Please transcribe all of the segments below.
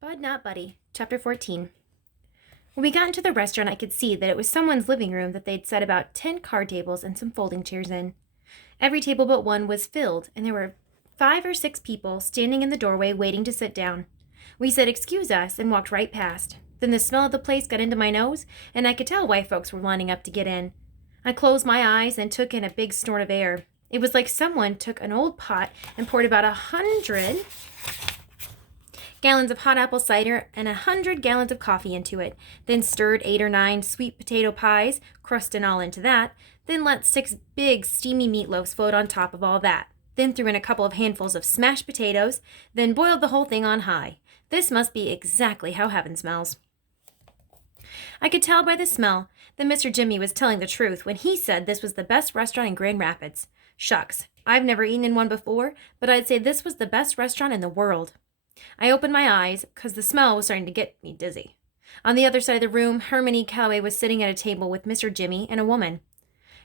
Bud Not Buddy, Chapter 14. When we got into the restaurant, I could see that it was someone's living room that they'd set about 10 card tables and some folding chairs in. Every table but one was filled, and there were 5 or 6 people standing in the doorway waiting to sit down. We said, "Excuse us," and walked right past. Then the smell of the place got into my nose, and I could tell why folks were lining up to get in. I closed my eyes and took in a big snort of air. It was like someone took an old pot and poured about 100 gallons of hot apple cider and 100 gallons of coffee into it, then stirred 8 or 9 sweet potato pies, crust and all, into that, then let 6 big steamy meatloaves float on top of all that, then threw in a couple of handfuls of smashed potatoes, then boiled the whole thing on high. This must be exactly how heaven smells. I could tell by the smell that Mr. Jimmy was telling the truth when he said this was the best restaurant in Grand Rapids. Shucks, I've never eaten in one before, but I'd say this was the best restaurant in the world. I opened my eyes because the smell was starting to get me dizzy. On the other side of the room, Hermione Calloway was sitting at a table with Mr. Jimmy and a woman.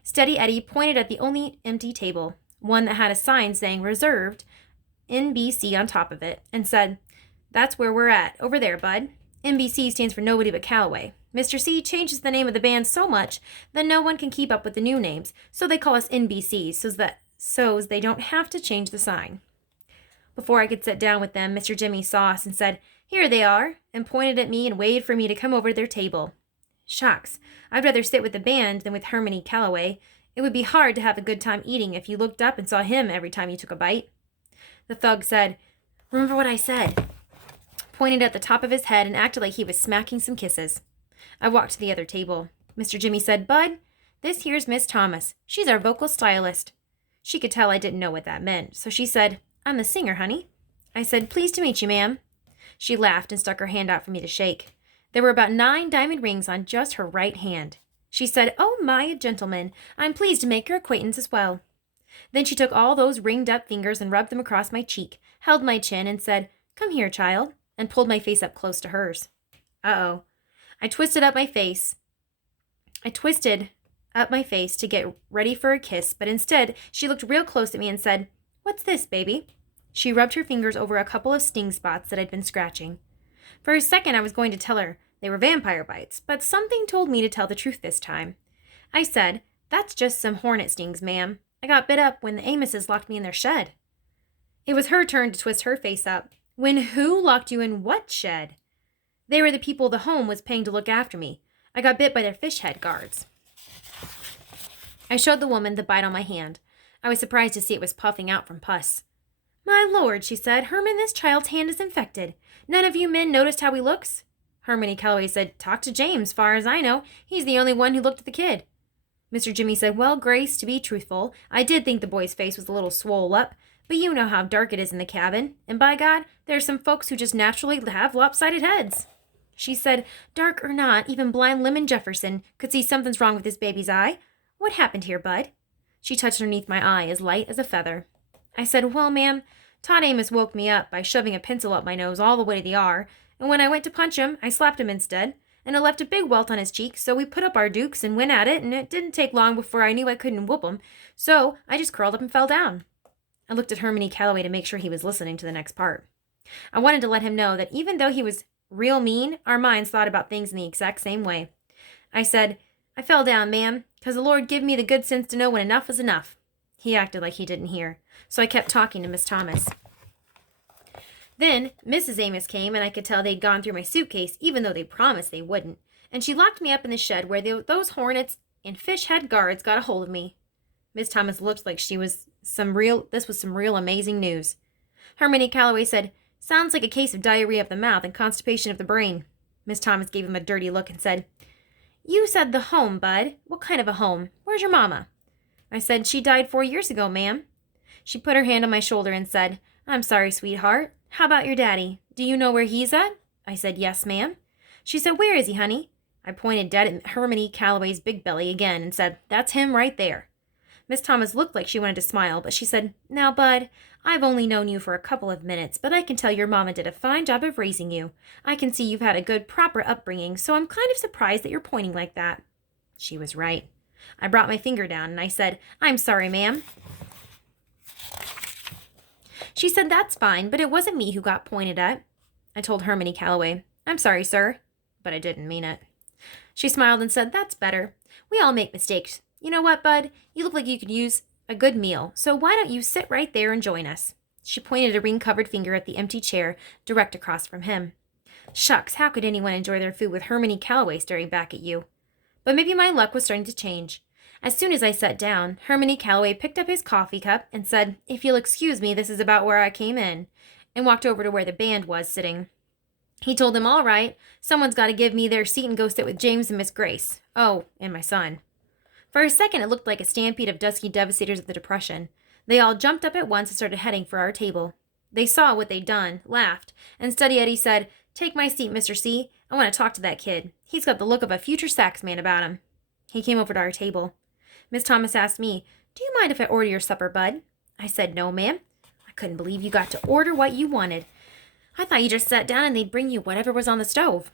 Steady Eddie pointed at the only empty table, one that had a sign saying "Reserved" NBC on top of it, and said, "That's where we're at, over there, bud." NBC stands for Nobody But Calloway. Mr. C changes the name of the band so much that no one can keep up with the new names, so they call us NBC so they don't have to change the sign. Before I could sit down with them, Mr. Jimmy saw us and said, "Here they are," and pointed at me and waved for me to come over to their table. Shucks, I'd rather sit with the band than with Hermione Calloway. It would be hard to have a good time eating if you looked up and saw him every time you took a bite. The thug said, "Remember what I said," pointed at the top of his head and acted like he was smacking some kisses. I walked to the other table. Mr. Jimmy said, "Bud, this here's Miss Thomas. She's our vocal stylist." She could tell I didn't know what that meant, so she said, "I'm the singer, honey." I said, "Pleased to meet you, ma'am." She laughed and stuck her hand out for me to shake. There were about 9 diamond rings on just her right hand. She said, "Oh, my gentleman, I'm pleased to make your acquaintance as well." Then she took all those ringed-up fingers and rubbed them across my cheek, held my chin, and said, "Come here, child," and pulled my face up close to hers. Uh-oh. I twisted up my face to get ready for a kiss, but instead she looked real close at me and said, "What's this, baby?" She rubbed her fingers over a couple of sting spots that I'd been scratching. For a second I was going to tell her they were vampire bites, but something told me to tell the truth this time. I said, "That's just some hornet stings, ma'am. I got bit up when the Amoses locked me in their shed." It was her turn to twist her face up. "When who locked you in what shed?" "They were the people the home was paying to look after me. I got bit by their fish head guards." I showed the woman the bite on my hand. I was surprised to see it was puffing out from pus. "My lord," she said, "Herman, this child's hand is infected. None of you men noticed how he looks?" Hermione Calloway said, "Talk to James. Far as I know, he's the only one who looked at the kid." Mr. Jimmy said, "Well, Grace, to be truthful, I did think the boy's face was a little swole up, but you know how dark it is in the cabin, and by God, there are some folks who just naturally have lopsided heads." She said, "Dark or not, even blind Lemon Jefferson could see something's wrong with this baby's eye. What happened here, Bud?" She touched underneath my eye, as light as a feather. I said, "Well, ma'am, Todd Amos woke me up by shoving a pencil up my nose all the way to the R, and when I went to punch him, I slapped him instead, and it left a big welt on his cheek, so we put up our dukes and went at it, and it didn't take long before I knew I couldn't whoop him, so I just curled up and fell down." I looked at Hermione Calloway to make sure he was listening to the next part. I wanted to let him know that even though he was real mean, our minds thought about things in the exact same way. I said, "I fell down, ma'am, 'cause the Lord give me the good sense to know when enough is enough." He acted like he didn't hear, so I kept talking to Miss Thomas. Then Mrs. Amos came, and I could tell they'd gone through my suitcase, even though they promised they wouldn't, and she locked me up in the shed where those hornets and fish head guards got a hold of me. Miss Thomas looked like this was some real amazing news. Hermione Calloway said, "Sounds like a case of diarrhea of the mouth and constipation of the brain." Miss Thomas gave him a dirty look and said, "You said the home, Bud. What kind of a home? Where's your mama?" I said, "She died 4 years ago, ma'am." She put her hand on my shoulder and said, "I'm sorry, sweetheart. How about your daddy? Do you know where he's at?" I said, "Yes, ma'am." She said, "Where is he, honey?" I pointed dead at Hermione Calloway's big belly again and said, "That's him right there." Miss Thomas looked like she wanted to smile, but she said, "Now, Bud, I've only known you for a couple of minutes, but I can tell your mama did a fine job of raising you. I can see you've had a good, proper upbringing, so I'm kind of surprised that you're pointing like that." She was right. I brought my finger down and I said, "I'm sorry, ma'am." She said, "That's fine, but it wasn't me who got pointed at." I told Harmony Calloway. I'm sorry, sir. But I didn't mean it. She smiled and said, That's better. We all make mistakes. You know what, Bud? You look like you could use a good meal, so why don't you sit right there and join us? She pointed a ring-covered finger at the empty chair direct across from him. Shucks, how could anyone enjoy their food with Harmony Calloway staring back at you? But maybe my luck was starting to change. As soon as I sat down, Harmony Calloway picked up his coffee cup and said, If you'll excuse me, this is about where I came in, and walked over to where the band was sitting. He told them, All right, someone's got to give me their seat and go sit with James and Miss Grace. Oh, and my son. For a second, it looked like a stampede of dusky devastators of the Depression. They all jumped up at once and started heading for our table. They saw what they'd done, laughed, and Steady Eddie said, Take my seat, Mr. C. I want to talk to that kid. He's got the look of a future sax man about him. He came over to our table. Miss Thomas asked me, Do you mind if I order your supper, Bud? I said, No, ma'am. I couldn't believe you got to order what you wanted. I thought you just sat down and they'd bring you whatever was on the stove.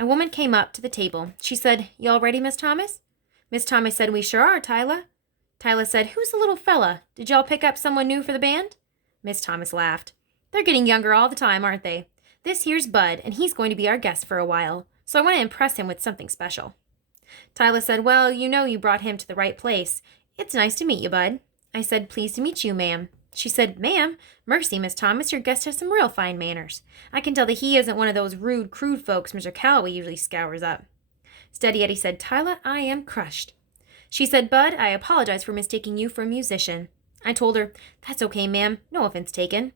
A woman came up to the table. She said, You all ready, Miss Thomas? Miss Thomas said, We sure are, Tyla. Tyla said, Who's the little fella? Did y'all pick up someone new for the band? Miss Thomas laughed. They're getting younger all the time, aren't they? This here's Bud, and he's going to be our guest for a while, so I want to impress him with something special. Tyla said, Well, you know you brought him to the right place. It's nice to meet you, Bud. I said, Pleased to meet you, ma'am. She said, Ma'am, mercy, Miss Thomas, your guest has some real fine manners. I can tell that he isn't one of those rude, crude folks Mr. Calloway usually scours up. Steady Eddie said, Tyla, I am crushed. She said, Bud, I apologize for mistaking you for a musician. I told her, That's okay, ma'am. No offense taken.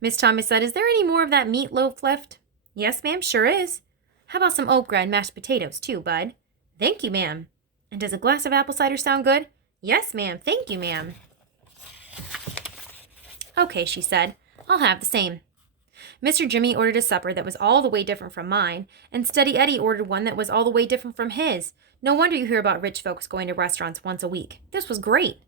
Miss Thomas said, Is there any more of that meatloaf left? Yes, ma'am, sure is. How about some okra and mashed potatoes, too, Bud? Thank you, ma'am. And does a glass of apple cider sound good? Yes, ma'am. Thank you, ma'am. Okay, she said. I'll have the same. Mr. Jimmy ordered a supper that was all the way different from mine, and Steady Eddie ordered one that was all the way different from his. No wonder you hear about rich folks going to restaurants once a week. This was great.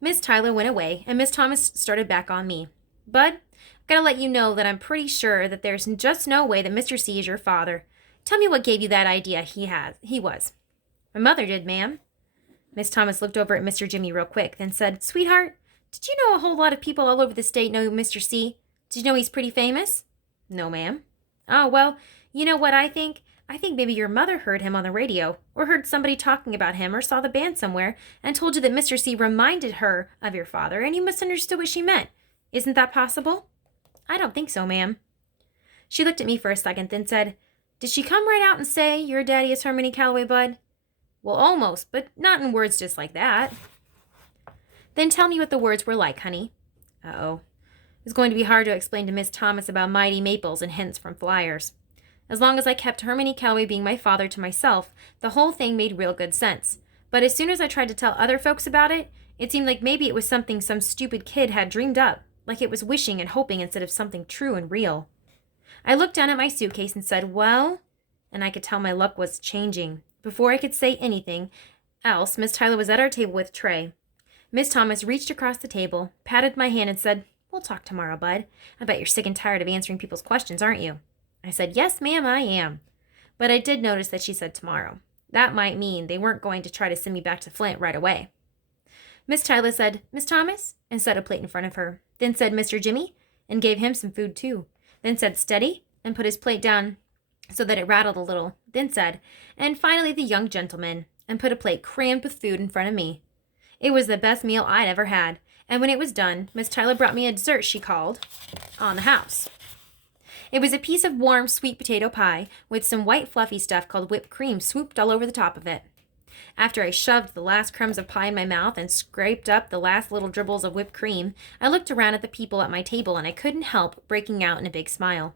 Miss Tyler went away, and Miss Thomas started back on me. Bud, I've got to let you know that I'm pretty sure that there's just no way that Mr. C is your father. Tell me what gave you that idea he was. My mother did, ma'am. Miss Thomas looked over at Mr. Jimmy real quick, then said, Sweetheart, did you know a whole lot of people all over the state know Mr. C? Did you know he's pretty famous? No, ma'am. Oh, well, you know what I think? I think maybe your mother heard him on the radio, or heard somebody talking about him, or saw the band somewhere, and told you that Mr. C reminded her of your father, and you misunderstood what she meant. Isn't that possible? I don't think so, ma'am. She looked at me for a second, then said, Did she come right out and say your daddy is Harmony Calloway, Bud? Well, almost, but not in words just like that. Then tell me what the words were like, honey. Uh-oh. It was going to be hard to explain to Miss Thomas about mighty maples and hints from flyers. As long as I kept Harmony Calloway being my father to myself, the whole thing made real good sense. But as soon as I tried to tell other folks about it, it seemed like maybe it was something some stupid kid had dreamed up, like it was wishing and hoping instead of something true and real. I looked down at my suitcase and said, Well, and I could tell my luck was changing. Before I could say anything else, Miss Tyler was at our table with a tray. Miss Thomas reached across the table, patted my hand, and said, We'll talk tomorrow, Bud. I bet you're sick and tired of answering people's questions, aren't you? I said, Yes, ma'am, I am. But I did notice that she said tomorrow. That might mean they weren't going to try to send me back to Flint right away. Miss Tyler said, Miss Thomas, and set a plate in front of her. Then said Mr. Jimmy, and gave him some food too. Then said Steady, and put his plate down so that it rattled a little. Then said, And finally the young gentleman, and put a plate crammed with food in front of me. It was the best meal I'd ever had, and when it was done, Miss Tyler brought me a dessert she called on the house. It was a piece of warm sweet potato pie with some white fluffy stuff called whipped cream swooped all over the top of it. After I shoved the last crumbs of pie in my mouth and scraped up the last little dribbles of whipped cream, I looked around at the people at my table and I couldn't help breaking out in a big smile.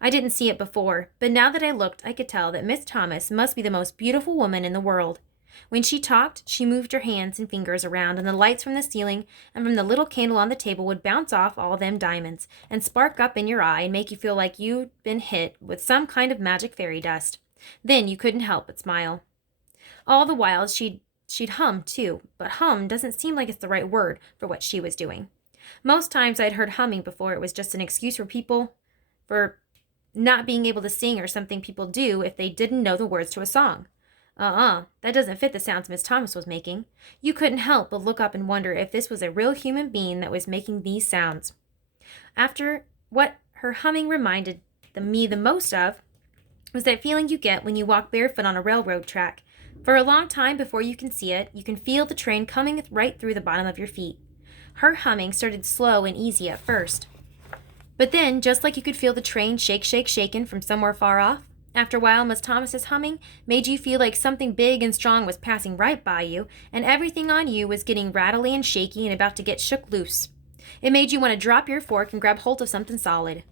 I didn't see it before, but now that I looked, I could tell that Miss Thomas must be the most beautiful woman in the world. When she talked, she moved her hands and fingers around, and the lights from the ceiling and from the little candle on the table would bounce off all them diamonds and spark up in your eye and make you feel like you'd been hit with some kind of magic fairy dust. Then you couldn't help but smile. All the while, she'd hum, too, but hum doesn't seem like it's the right word for what she was doing. Most times I'd heard humming before it was just an excuse for not being able to sing or something people do if they didn't know the words to a song. That doesn't fit the sounds Miss Thomas was making. You couldn't help but look up and wonder if this was a real human being that was making these sounds. After what her humming reminded the most of was that feeling you get when you walk barefoot on a railroad track. For a long time before you can see it, you can feel the train coming right through the bottom of your feet. Her humming started slow and easy at first. But then, just like you could feel the train shake, shake, shaken from somewhere far off, after a while Miss Thomas's humming made you feel like something big and strong was passing right by you, and everything on you was getting rattly and shaky and about to get shook loose. It made you want to drop your fork and grab hold of something solid.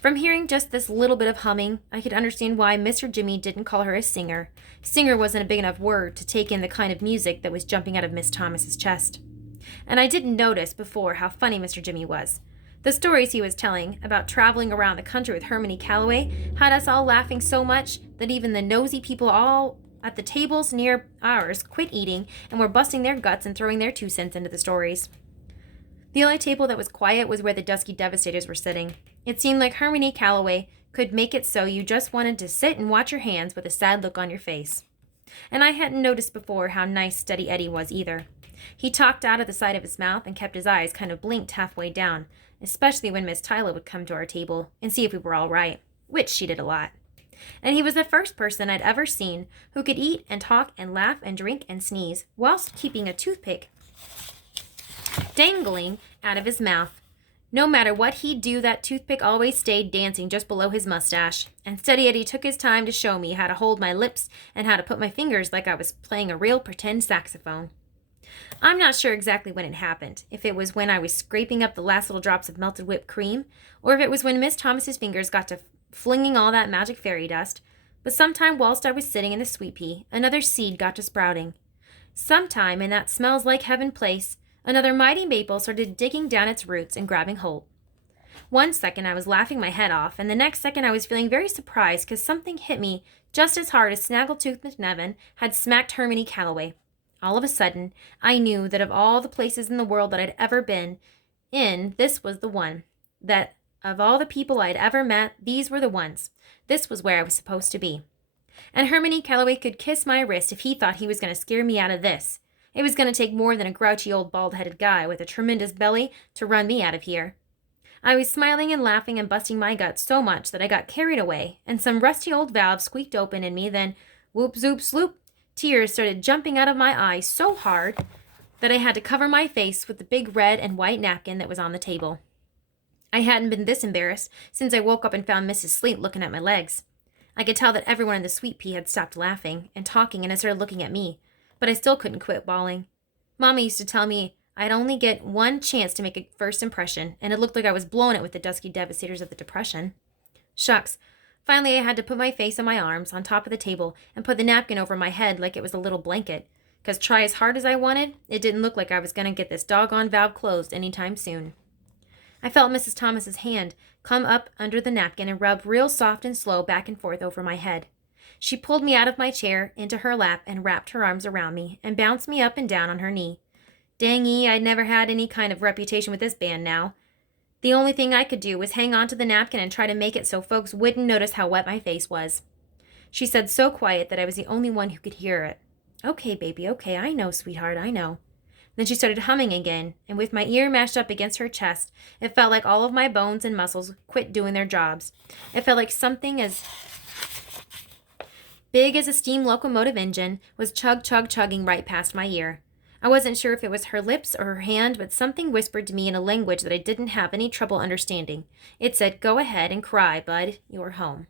From hearing just this little bit of humming, I could understand why Mr. Jimmy didn't call her a singer. Singer wasn't a big enough word to take in the kind of music that was jumping out of Miss Thomas's chest. And I didn't notice before how funny Mr. Jimmy was. The stories he was telling about traveling around the country with Hermione Calloway had us all laughing so much that even the nosy people all at the tables near ours quit eating and were busting their guts and throwing their 2 cents into the stories. The only table that was quiet was where the Dusky Devastators were sitting. It seemed like Hermione Calloway could make it so you just wanted to sit and watch your hands with a sad look on your face. And I hadn't noticed before how nice Steady Eddie was either. He talked out of the side of his mouth and kept his eyes kind of blinked halfway down, especially when Miss Tyler would come to our table and see if we were all right, which she did a lot. And he was the first person I'd ever seen who could eat and talk and laugh and drink and sneeze whilst keeping a toothpick dangling out of his mouth. No matter what he'd do, that toothpick always stayed dancing just below his mustache. And Steady Eddie took his time to show me how to hold my lips and how to put my fingers like I was playing a real pretend saxophone. I'm not sure exactly when it happened, if it was when I was scraping up the last little drops of melted whipped cream, or if it was when Miss Thomas's fingers got to flinging all that magic fairy dust, but sometime whilst I was sitting in the sweet pea, another seed got to sprouting. Sometime in that smells like heaven place, another mighty maple started digging down its roots and grabbing hold. One second I was laughing my head off, and the next second I was feeling very surprised because something hit me just as hard as Snaggletooth McNevin had smacked Hermione Calloway. All of a sudden, I knew that of all the places in the world that I'd ever been in, this was the one. That of all the people I'd ever met, these were the ones. This was where I was supposed to be. And Hermione Calloway could kiss my wrist if he thought he was going to scare me out of this. It was going to take more than a grouchy old bald-headed guy with a tremendous belly to run me out of here. I was smiling and laughing and busting my guts so much that I got carried away, and some rusty old valve squeaked open in me, then whoop, zoop, sloop, tears started jumping out of my eyes so hard that I had to cover my face with the big red and white napkin that was on the table. I hadn't been this embarrassed since I woke up and found Mrs. Sleet looking at my legs. I could tell that everyone in the sweet pea had stopped laughing and talking and had started looking at me, but I still couldn't quit bawling. Mama used to tell me I'd only get one chance to make a first impression, and it looked like I was blowing it with the Dusky Devastators of the Depression. Shucks. Finally, I had to put my face on my arms on top of the table and put the napkin over my head like it was a little blanket, because try as hard as I wanted, it didn't look like I was going to get this doggone valve closed any time soon. I felt Mrs. Thomas's hand come up under the napkin and rub real soft and slow back and forth over my head. She pulled me out of my chair into her lap and wrapped her arms around me and bounced me up and down on her knee. Dang-y, I'd never had any kind of reputation with this band now. The only thing I could do was hang on to the napkin and try to make it so folks wouldn't notice how wet my face was. She said so quiet that I was the only one who could hear it. Okay, baby, okay, I know, sweetheart, I know. Then she started humming again, and with my ear mashed up against her chest, it felt like all of my bones and muscles quit doing their jobs. It felt like something as big as a steam locomotive engine was chugging right past my ear. I wasn't sure if it was her lips or her hand, but something whispered to me in a language that I didn't have any trouble understanding. It said, "Go ahead and cry, bud. You're home."